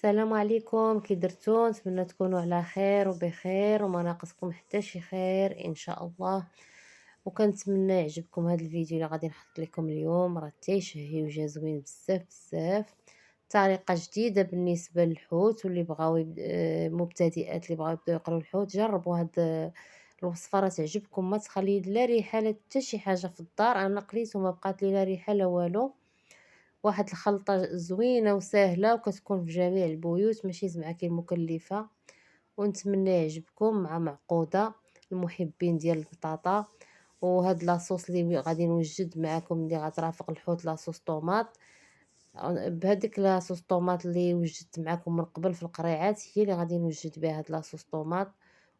السلام عليكم، كي درتو؟ نتمنى تكونوا على خير وبخير وما ناقصكم حتى شي خير ان شاء الله. وكنتمنى يعجبكم هذا الفيديو اللي غادي نحط لكم اليوم، راه تيشهي وجا زوين بزاف بزاف. طريقه جديده بالنسبه للحوت، واللي بغاو مبتدئات اللي بغاو يبداو يقراو الحوت جربوا هاد الوصفه، راه تعجبكم. ما تخلي لا ريحه لا حتى شي حاجه في الدار. انا قريت وما بقات لي لا ريحه لا والو. واحد الخلطة زوينة وسهلة وكتكون في جميع البيوت، ماشي زعما كي مكلفة. ونتمنى يعجبكم مع معقودة المحبين ديال البطاطا. وهاد لاصوص اللي غادي نوجد معكم اللي غترافق الحوت لاصوص طوماط. بهذيك لاصوص طوماط اللي وجدت معكم من قبل في القريعات هي اللي غادي نوجد بها هاد لاصوص طوماط.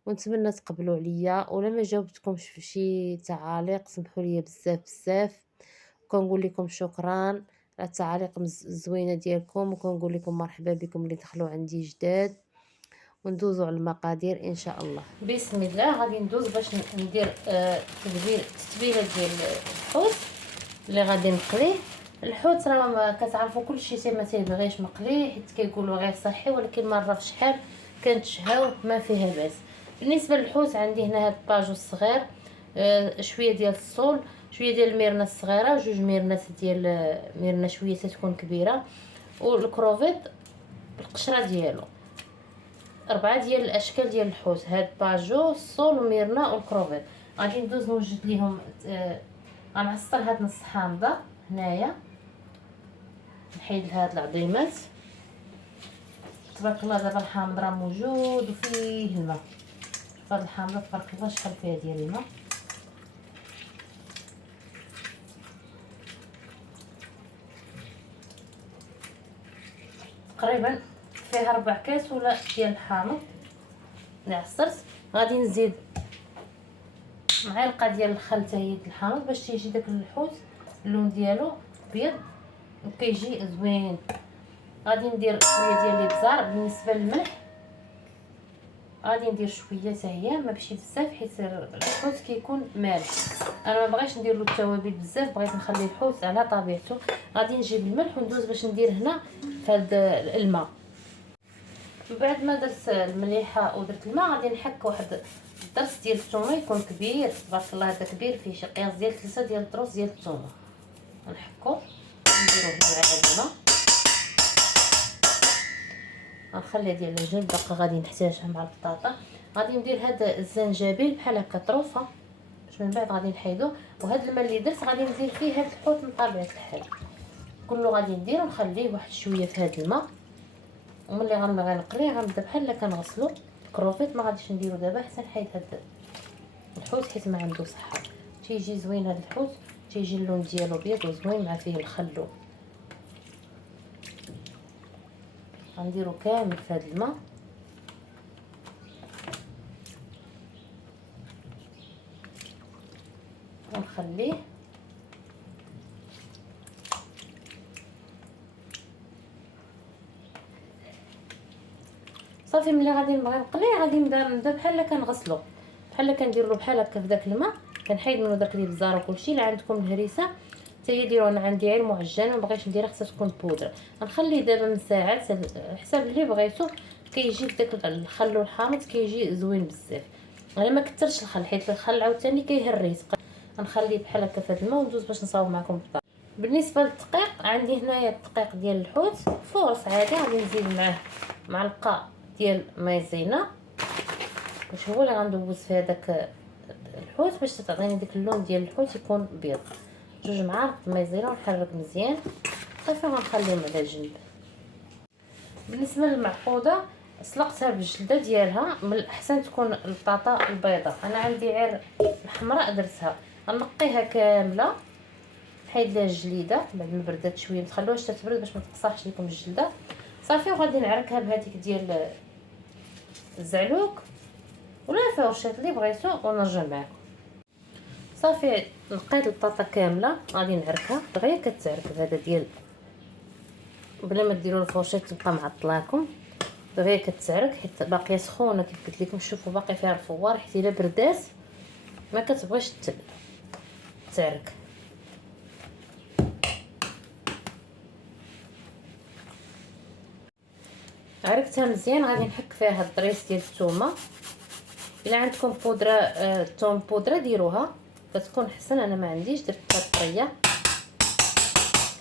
ونتمنى تقبلوا عليا، ولا ما جاوبتكمش في شي تعاليق سمحوا لي بزاف بزاف. وكنقول لكم شكرا على التعاليق الزوينه ديالكم، وكنقول لكم مرحبا بكم اللي دخلوا عندي جداد. وندوزوا على المقادير ان شاء الله. بسم الله. غادي ندوز باش ندير التتبيله ديال الحوت اللي غادي نقليه. الحوت راه كتعرفوا كلشي ما تيبغيش مقلي حيت كيقولوا غير صحي، ولكن مره في شحال كنتشهاو ما فيها باس. بالنسبه للحوت عندي هنا هاد الباجو الصغير، شويه ديال الصول، شويه ديال الميرنه الصغيره، جوج ميرنات ديال ميرنه شويه تكون كبيره، والكروفيت بالقشره ديالو. 4 ديال الاشكال ديال الحوت، هاد باجو الصول وميرنا والكروفيت. غادي ندوز نوجد ليهم. غنعصر هاد نص حامضه هنايا، نحيد هاد العظيمات. تبارك الله دابا الحامض راه موجود وفيه الماء. شوف هاد الحامضه تبارك الله شحال فيها ديال الماء. تقريبا فيها 4 كاس ولا ديال الحامض اللي عصرت. غادي نزيد معلقه ديال الخل حتى هي الحامض باش تيجي داك الحوت اللون ديالو بيض وكيجي زوين. غادي ندير شويه ديال الابزار. بالنسبه للملح غادي ندير شويه حتى هي، ماشي بزاف حيت الحوت كيكون مالح. انا ما بغيتش ندير له التوابل بزاف، بغيت نخلي الحوت على طبيعته. غادي نجيب الملح وندوز باش ندير هنا في هذا الماء. بعد ما درت المليحه ودرت الماء غادي نحك واحد الضرس ديال الثومه يكون كبير تبارك الله. هذا كبير فيه شي قياس ديال 3 ديال الضروس ديال الثومه. نحكو نديروه مع هذا الماء. غنخليها ديال الجنب، باقا غادي نحتاجها مع البطاطا. غادي ندير هذا الزنجبيل بحال هكا طروفه باش من بعد غادي نحيدو. وهذا الماء اللي درت غادي نزيد فيه هذا الحوت من طبيعه الحال كله. غادي ندير ونخليه واحد شويه في هذا الماء، وملي غنقليه غنبدا بحال هكا نغسلو. الكروفيت ما غاديش نديرو دابا حتى نحيد هذا الحوت حيت ما عنده صحه. تيجي زوين هذا الحوت، تيجي اللون ديالو بيض وزوين مع فيه الخل. غنديرو كامل في هذا الماء ونخليه. صافي ملي غادي نبغي نقليه غادي نبدا بحال هكا نغسلو، بحال هكا ندير له بحال هكا في داك الماء. كنحيد منه داك الابزار وكلشي. اللي عندكم الهريسه حتى هي ديروا. انا عندي غير معجن، ما بغيتش نديرها خصها تكون بودره. غنخليه دابا من ساعات حساب اللي بغيتو. كيجي داك الخل والحامض كيجي زوين بزاف. انا ما كثرش الخل حيت الخل عاوتاني كيهري. غنخليه بحال هكا في هذا الماء وندوز باش نصاوب معكم البطاطا. بالنسبه للدقيق عندي هنايا الدقيق ديال الحوت فورس عادي. غادي نزيد معاه معلقه ديال مايزينا باش هو اللي غندوز في هذاك الحوت باش تعطيني داك اللون ديال الحوت يكون بيض. 2 معالق مايزينا ونحرك مزيان. صافي غنخليهم على جنب. بالنسبه للمعقوده سلقتها بالجلده ديالها. من الاحسن تكون البطاطا البيضاء. انا عندي غير الحمراء درتها. غنقيها كامله، نحيد لها الجليده بعد ما بردات شويه. ما تخلوهاش تتبرد باش ما تقصحش لكم الجلده. صافي وغادي نعركها بهذيك ديال الزعلوك ولا فرشات اللي بغيتو ونرجع معكم. صافي نقيت البطاطا كامله غادي نعركها دغيا كتعرك بهذا ديال بلا ما ديروا الفرشات تبقى معطلاكم. دغيا كتعرك حيت باقيه سخونه كيف قلت لكم. شوفوا باقي فيها الفوار حيت الا بردات ما كتبغيش تعرك. عرفتها مزيان. غادي نحك فيها الضريس ديال الثومه. الا عندكم بودره ثوم بودره ديروها كتكون احسن. انا ما عنديش، درت هاد الطريه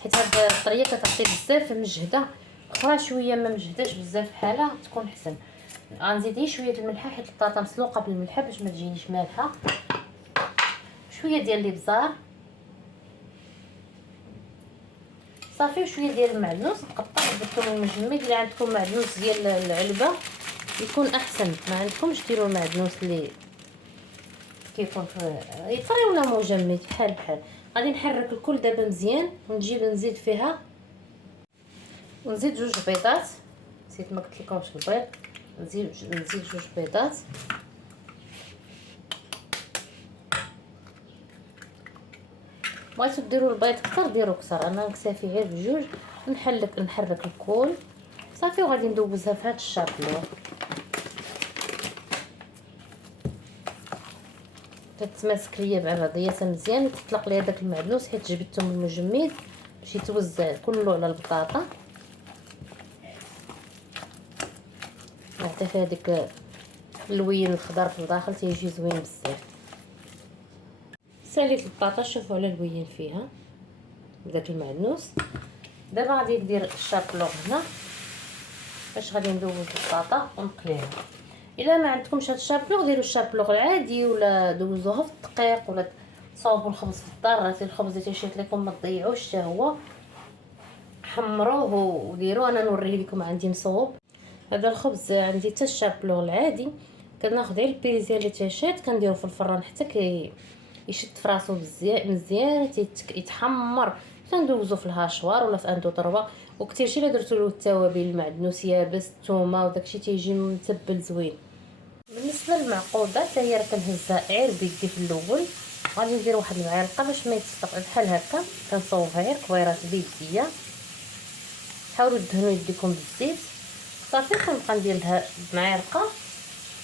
حيت هاد الطريه كتعطي بزاف مجهده. اخرى شويه ما مجهداش بزاف بحالها تكون احسن. غنزيد غير شويه الملحه حيت البطاطا مسلوقه بالملحه باش ما تجينيش مالحه. شويه ديال الابزار صافي، وشويه ديال المعدنوس تقطع بالثوم المجمد. الا عندكم معدنوس ديال العلبه يكون احسن، ما عندكمش ديروا المعدنوس اللي كيكون في يطري ولا مجمد بحال بحال. غادي نحرك الكل دابا مزيان ونجيب نزيد فيها ونزيد جوج بيضات. نسيت ما قلت لكمش البيض. نزيد جوج بيضات. بغيتو ديروا البيض كثر ديروا كثر، انا نكتفي غير بجوج. نحرك الكل صافي وغادي ندوزها في هذا الشابلو. تتماسك ليا مع بعضياتها مزيان وتطلق ليا داك المعدنوس حيت جبدتهم المجمد باش يتوزع كله على البطاطا. نعطي فيها ديك اللوين الخضر في الداخل تيجي زوين بزاف. ساليت البطاطا شوفوا على اللوين فيها بداك المعدنوس. دابا غادي ندير الشابلوغ هنا باش غادي ندوز البطاطا ونقليها. الا ما عندكمش هاد الشابلوغ ديروا الشابلوغ العادي ولا دوزوها في الدقيق ولا صوبوا الخبز في الدار. راه الخبز اللي تيشيط لكم ما تضيعوش حتى هو، حمروه وديروه. انا نوريه لكم عندي مصوب. هذا الخبز عندي حتى الشابلوغ العادي كناخذ غير البيزيا اللي تيشيط كنديرو في الفران حتى يشد في راسو مزيان يتحمر. كندوزو في الهاشوار ولا في اندو طروه. وكثير شي الا درتو له التوابل المعدنوس يابس الثومه وداكشي تيجي متبل زوين. بالنسبه للمعقوده حتى هي راه كنهزها غير بيدي في الاول. غادي ندير واحد المعلقه باش ما يتصدق بحال هكا. كنصوبها غير كويرات بيديا. حاولوا تدهنوا يديكم بالزيت صافي. كنبقى ندير لها معلقه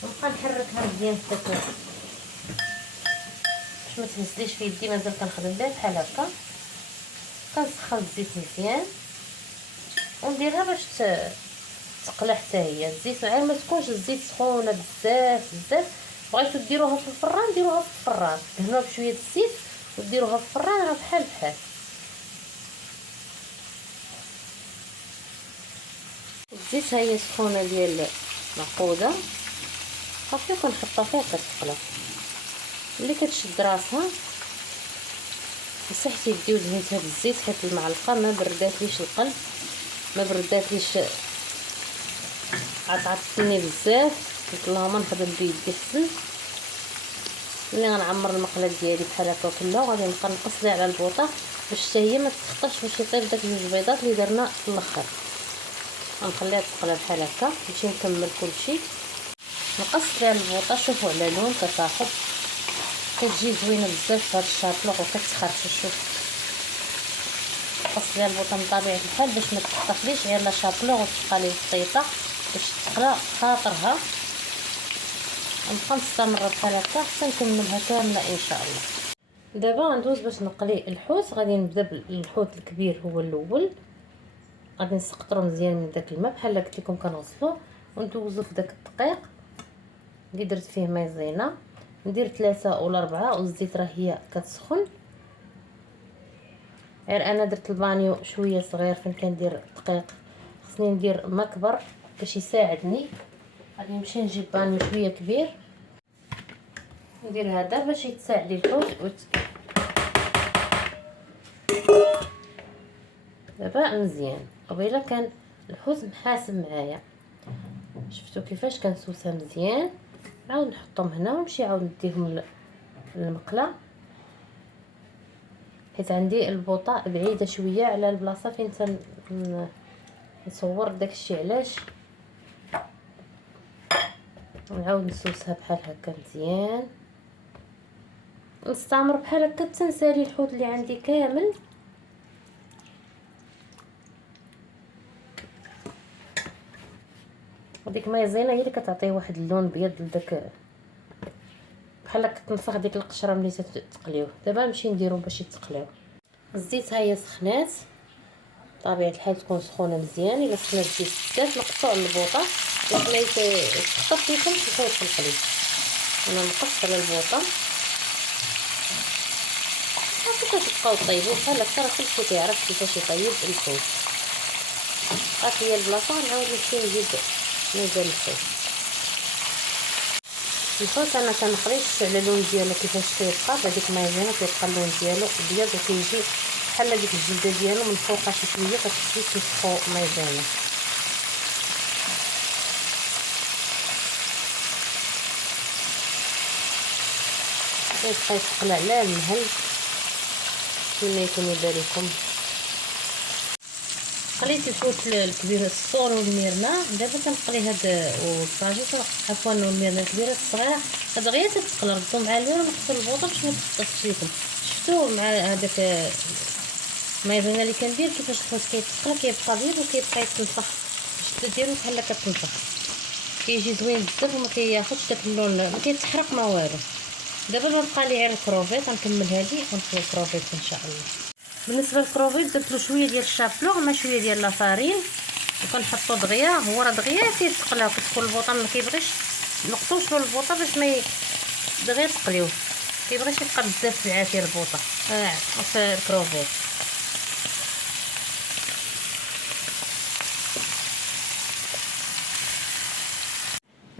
ونبقى نحركها مزيان في داك باش ما تهزليش في يدي. مازال كنخدم بها بحال هكا. كنسخن الزيت مزيان ونديرها باش تقلى حتى هي. الزيت غير ما تكونش الزيت سخونه بزاف بزاف. بغيتو ديروها في الفران ديروها في الفران، دهنوها بشويه الزيت وديروها في الفران راه بحال بحال. الزيت ها هي سخونه ديال المعقوده صافي كنحطها فيها كتقلى. ملي كتشد راسها مسحت يدي ودهنتها بالزيت حيت المعلقه ما برداتليش القلب، ما برداتليش عطعطتني بزاف. قلت اللهم نخدم بيدي حسن. ملي غنعمر المقله ديالي بحال هكا كلها وغادي نبقى نقص ليها على البوطه باش حتى هي ما تخطرش باش يطيب داك جوج بيضات اللي درنا في الاخر. غنخليها تقلى بحال هكا باش نكمل كلشي. نقص ليها البوطه. شوفوا على لون كتاخذ كتجي زوينه بزاف في هذا الشابلوغ وكتخرج. شوف نقص ليها البوطه من طبيعه الحال باش ما تختفليش غير لا شابلوغ وتبقى لي خطيطه باش تقلى خاطرها. نبقى نستمر بحال هكا حتى نكملها كامله ان شاء الله. دابا غندوز باش نقلي الحوت. غادي نبدا بالحوت الكبير هو الاول. غادي نسقطرو مزيان من داك الماء بحال قلت لكم كنغسلوه وندوزو في داك الدقيق اللي درت فيه مايزينا. ندير 3 ولا 4 والزيت راه هي كتسخن. غير انا درت البانيو شويه صغير فين كندير الدقيق. خصني ندير مكبر باش يساعدني. غادي نمشي نجيب بانيو شويه كبير ندير هذا باش يتساع لي الحوت. دابا مزيان. قبيله كان الحوت محاسب معايا. شفتوا كيفاش كنسوسها مزيان. نعاود نحطهم هنا ونمشي عاود نديهم للمقله حيت عندي البوطه بعيده شويه على البلاصه فين نصور داكشي. علاش نعاود نسوسها بحال هكا مزيان. نستمر بحال هكا حتى نسالي الحوت اللي عندي كامل. وديك مايزينا هي اللي كتعطيه واحد اللون بيض لداك بحال كتنفخ ديك القشره ملي تقليوه. دابا نمشي نديرهم باش يتقليو. الزيت ها هي سخنات بطبيعه الحال تكون سخونه مزيان. الا سخنات الزيت بزاف نقصوا على البوطه باش ما يتخطف لكم الحوت في الخليط. انا نقصت على البوطه صافي كتبقاو طيبوا بحال هكا. راه كلشي كيعرف كيفاش يطيب الحوت. بقات ليا البلاصه نعاود نزيد مازال الحوت انا كنقلي على اللون ديالو كيفاش كيبقى بهذيك المايزينا. كيبقى اللون ديالو ابيض وكيجي بحال ديك الجلده ديالو من فوق شي شويه كتمشي كيسخو مايزينا. كيبقى يتقلى على المهل كما يكون يبان لكم. قليت الحوت الكبير الصور والميرنا. دابا كنقلي هاد والطاجيط عفوا والميرنا الكبيره الصغيره هاد غير تتقلى. ردو مع الوير ونقصوا البوطه باش ما تطيش لكم. شفتوا مع هذاك المايزينا اللي كندير كيفاش الحوت كيتقلى كيبقى ابيض وكيبقى يتنفخ. الشده ديالو بحال كتنفخ كيجي زوين بزاف وما كياخذش داك اللون ما كيتحرق ما والو. دابا غنبقى لي غير الكروفيط غنكمل هذه ونطوي الكروفيط ان شاء الله. بالنسبه للكروفيط درت له شويه ديال الشابلوغ مع شويه ديال لافارين وكنحطو دغيا. هو راه دغيا كيتقلى كتكون البوطه ما كيبغيش نقصوش له البوطه باش ما دغيا تقليوه. كيبغيش يبقى بزاف في العافيه البوطه في الكروفيط.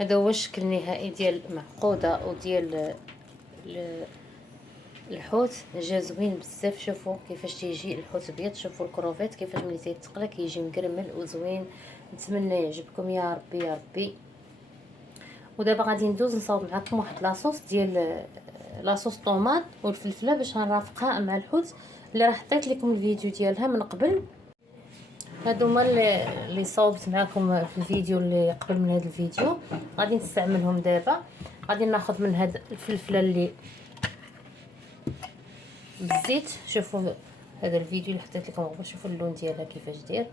هذا هو الشكل النهائي ديال المعقوده وديال الحوت. جا زوين بزاف. شوفوا كيفاش تيجي الحوت ابيض. شوفوا الكروفيت كيفاش ملي تيتقلى كيجي مكرمل وزوين. نتمنى يعجبكم يا ربي يا ربي. ودابا غادي ندوز نصاوب معكم واحد لاصوص ديال لاصوص طوماط والفلفله باش نرافقها مع الحوت اللي راه حطيت لكم الفيديو ديالها من قبل. هادو هما اللي صاوبت معكم في الفيديو اللي قبل من هذا الفيديو. غادي نستعملهم دابا. غادي ناخذ من هاد الفلفله اللي بالزيت. شوفوا هذا الفيديو اللي حطيت لكم قبل. شوفوا اللون ديالها كيفاش داير.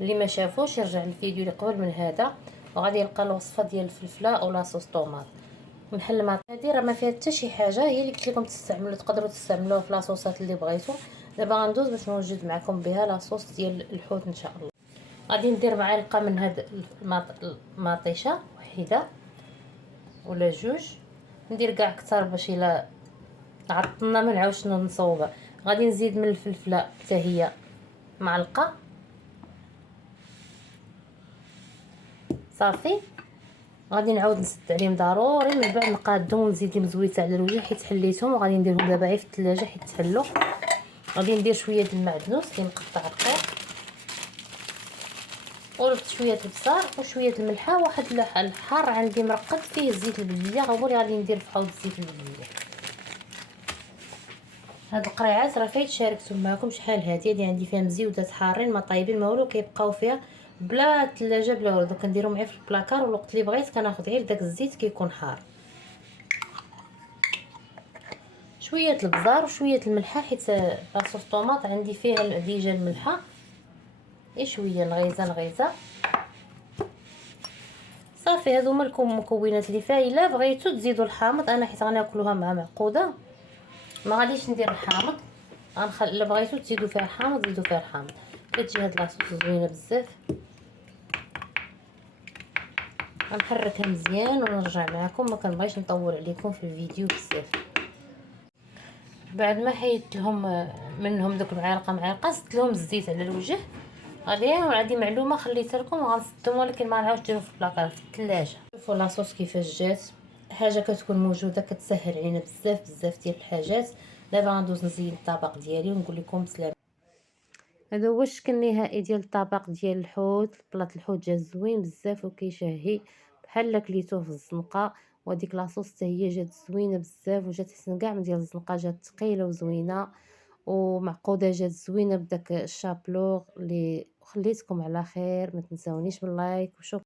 اللي ما شافوش يرجع للفيديو اللي قبل من هذا وغادي يلقى الوصفه ديال الفلفله او لاصوص طوماط. محل هذه راه ما فيها حتى شي حاجه. هي اللي قلت لكم تستعملوا تقدروا تستعملوها في لاصوصات اللي بغيتوا. دابا غندوز باش نوجد معكم بها لاصوص ديال الحوت ان شاء الله. غادي ندير معلقه من هاد المطيشه وحيده ولا جوج. ندير كاع كثر باش الا عطلنا ما نعاودش نصوبها. غادي نزيد من الفلفله حتى هي معلقه صافي. غادي نعاود نسد عليهم ضروري من بعد نقادهم ونزيد مزويته على الوجه حيت حليتهم. وغادي نديرهم دابا غير في الثلاجه حيت تحلوا. غادي ندير شويه ديال المعدنوس اللي مقطع رقيق وربط شويه البصل وشويه الملحه. واحد الحار عندي مرقد فيه زيت البلديه هو اللي غادي ندير في حوض زيت البلديه. هاد القريعات راه فايت شاركتهم معكم شحال هادي عندي فيها مزيودات حارين ما طايبين ما والو كيبقاو فيها بلا ثلاجه بلا والو. كنديرهم غير في البلاكار والوقت اللي بغيت كناخذ غير داك الزيت كيكون حار. شويه البزار وشويه الملحه حيت لاصوص طوماط عندي فيها ديجا الملحه. شويه الغيزه صافي. هادو هما المكونات اللي فيها. الا بغيتو تزيدوا الحامض انا حيت غناكلوها مع معقوده ما غاديش ندير الحامض. الا بغيتو تزيدوا فيها الحامض زيدوا فيها الحامض. كتجي هاد لاصوص زوينه بزاف. غنحركها مزيان ونرجع معكم. ما كنبغيش نطول عليكم في الفيديو بزاف. بعد ما حيدت لهم منهم دوك معلقه زدت لهم الزيت على الوجه. غادي معلومه خليتها لكم وغنسدهم ولكن ما نعاودش نديرهم في البلاكار في الثلاجه. شوفوا لاصوص كيفاش جات. حاجه كتكون موجوده كتسهل علينا بزاف ديال الحاجات. دابا غندوز نزين الطبق ديالي ونقول لكم بسلامه. هذا هو الشكل النهائي ديال الطبق ديال الحوت. بلاط الحوت جا زوين بزاف وكيشهي بحال كليتوه في الزنقه. وديك لاصوص حتى هي جات زوينه بزاف وجات حسن كاع من ديال الزنقه. جات ثقيله وزوينه ومعقوده. جات زوينه بداك الشابلوغ اللي خليتكم على خير. ما تنساونيش باللايك وشكرا.